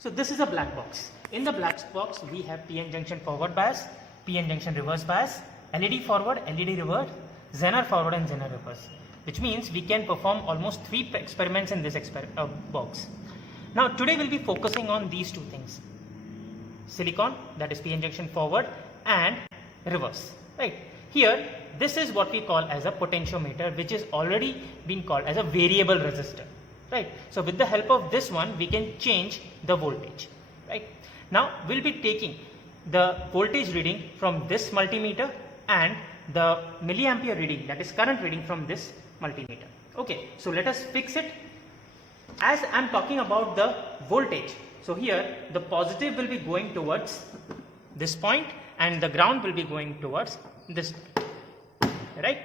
So this is a black box. In the black box we have PN junction forward bias, PN junction reverse bias, LED forward, LED reverse, Zener forward and Zener reverse, which means we can perform almost 3 experiments in this box. Now today we'll be focusing on these two things: silicon, that is PN junction forward, and reverse. Right here, this is what we call as a potentiometer, which is already been called as a variable resistor. Right. So with the help of this one, we can change the voltage. Right. Now we'll be taking the voltage reading from this multimeter and the milliampere reading, that is current reading, from this multimeter. Okay. So let us fix it. As I am talking about the voltage, so here the positive will be going towards this point and the ground will be going towards this point. Right.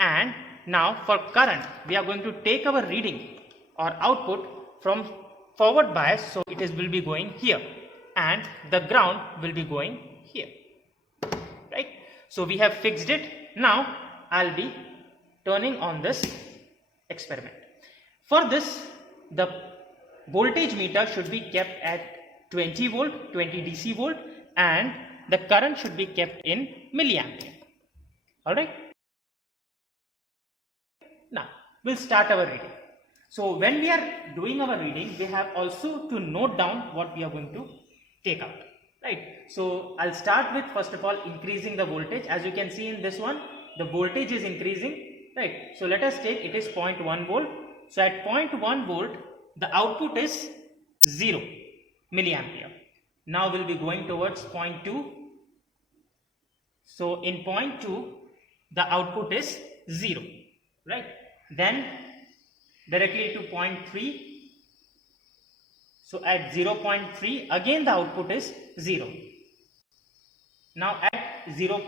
And now for current, we are going to take our reading or output from forward bias, so it will be going here and the ground will be going here. Right. So we have fixed it. Now I'll be turning on this experiment. For this, the voltage meter should be kept at 20 volt, 20 DC volt, and the current should be kept in milliampere. Alright. Now we'll start our reading. So when we are doing our reading, we have also to note down what we are going to take out. Right. So I'll start with, first of all, increasing the voltage. As you can see in this one, the voltage is increasing. Right. So let us take, it is 0.1 volt. So at 0.1 volt, the output is 0 milliampere. Now we'll be going towards 0.2. So in 0.2, the output is 0. Right. Then directly to 0.3. So at 0.3, again the output is 0. Now at 0.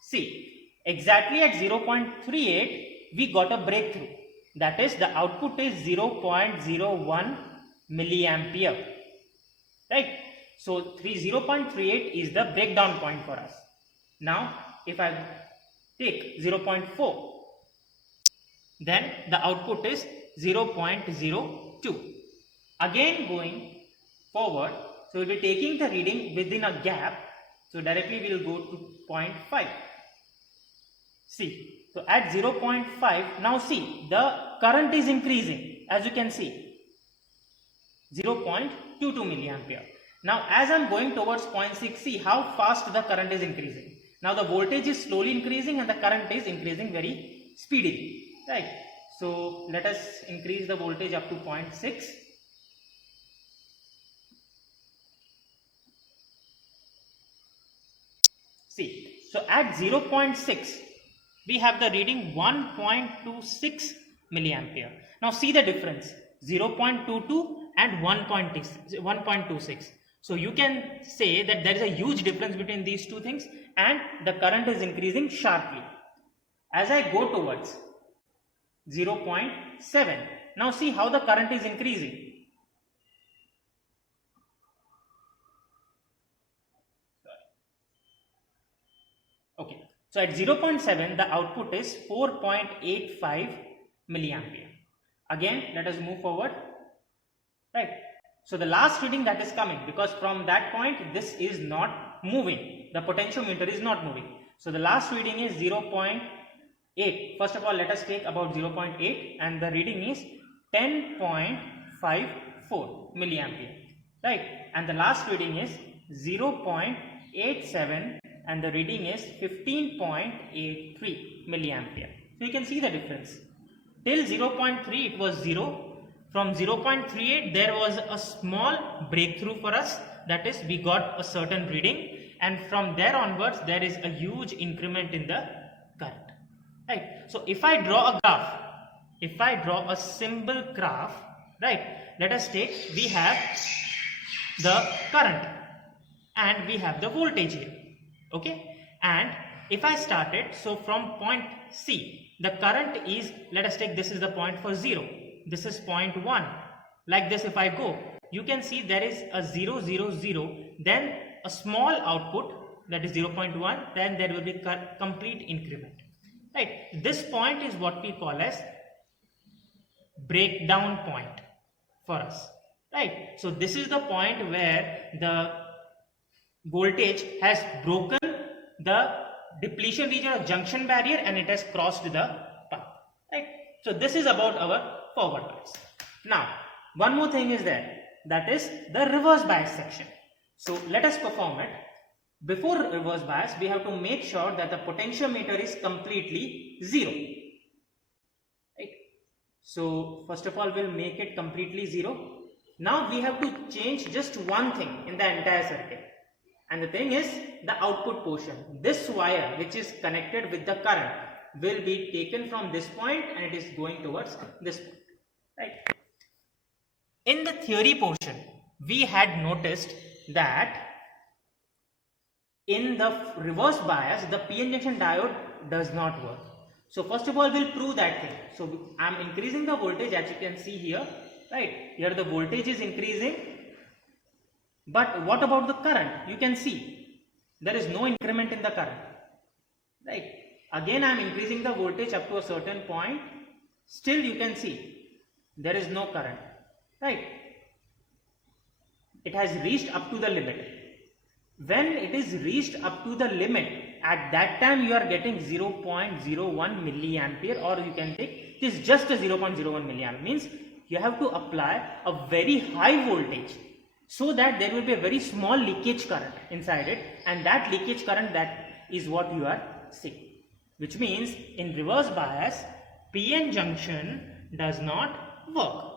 See, exactly at 0.38 we got a breakthrough. That is, the output is 0.01 milliampere. Right. So 0.38 is the breakdown point for us. Now if I take 0.4, then the output is 0.02. Again going forward, so we will be taking the reading within a gap. So directly we will go to 0.5. See, so at 0.5, now see, the current is increasing, as you can see, 0.22 milliampere. Now as I am going towards 0.6, see how fast the current is increasing. Now the voltage is slowly increasing and the current is increasing very speedily. Right. So let us increase the voltage up to 0.6. See, so at 0.6 we have the reading 1.26 milliampere. Now see the difference, 0.22 and 1.26. So you can say that there is a huge difference between these two things, and the current is increasing sharply. As I go towards 0.7, now see how the current is increasing. Okay, so at 0.7 the output is 4.85 milliampere. Again, let us move forward. Right. So the last reading that is coming, because from that point this is not moving, the potentiometer is not moving. So the last reading is 0.8. First of all, let us take about 0.8, and the reading is 10.54 milliampere. Right. And the last reading is 0.87 and the reading is 15.83 milliampere. So you can see the difference. Till 0.3 it was 0. From 0.38 there was a small breakthrough for us, that is, we got a certain reading, and from there onwards there is a huge increment in the current. Right. So if I draw a graph, if I draw a symbol graph, right, let us take, we have the current and we have the voltage here. Okay, and if I start it, so from point C, the current is, let us take, this is the point for 0, this is 0.1. Like this, if I go, you can see there is a 0, 0, 0, then a small output, that is 0.1, then there will be complete increment. Right. This point is what we call as breakdown point for us. right? So this is the point where the voltage has broken the depletion region or junction barrier and it has crossed the path, right? So this is about our forward bias. Now one more thing is there, that is the reverse bias section. So let us perform it. Before reverse bias, we have to make sure that the potentiometer is completely zero, right? So first of all, we'll make it completely zero. Now we have to change just one thing in the entire circuit, and the thing is the output portion. This wire which is connected with the current will be taken from this point and it is going towards this point, right? In the theory portion, we had noticed that in the reverse bias, the PN junction diode does not work. So first of all, we'll prove that thing. So I'm increasing the voltage, as you can see here, right? Here the voltage is increasing. But what about the current? You can see there is no increment in the current, right? Again, I am increasing the voltage up to a certain point. Still you can see there is no current, right? It has reached up to the limit. When it is reached up to the limit, at that time you are getting 0.01 milliampere, or you can take it is just a 0.01 milliampere. Means you have to apply a very high voltage so that there will be a very small leakage current inside it, and that leakage current, that is what you are seeing. Which means in reverse bias, PN junction does not work,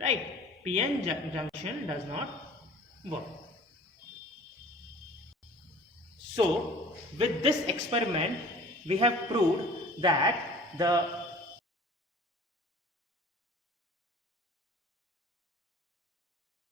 right? PN junction does not work. So with this experiment, we have proved that the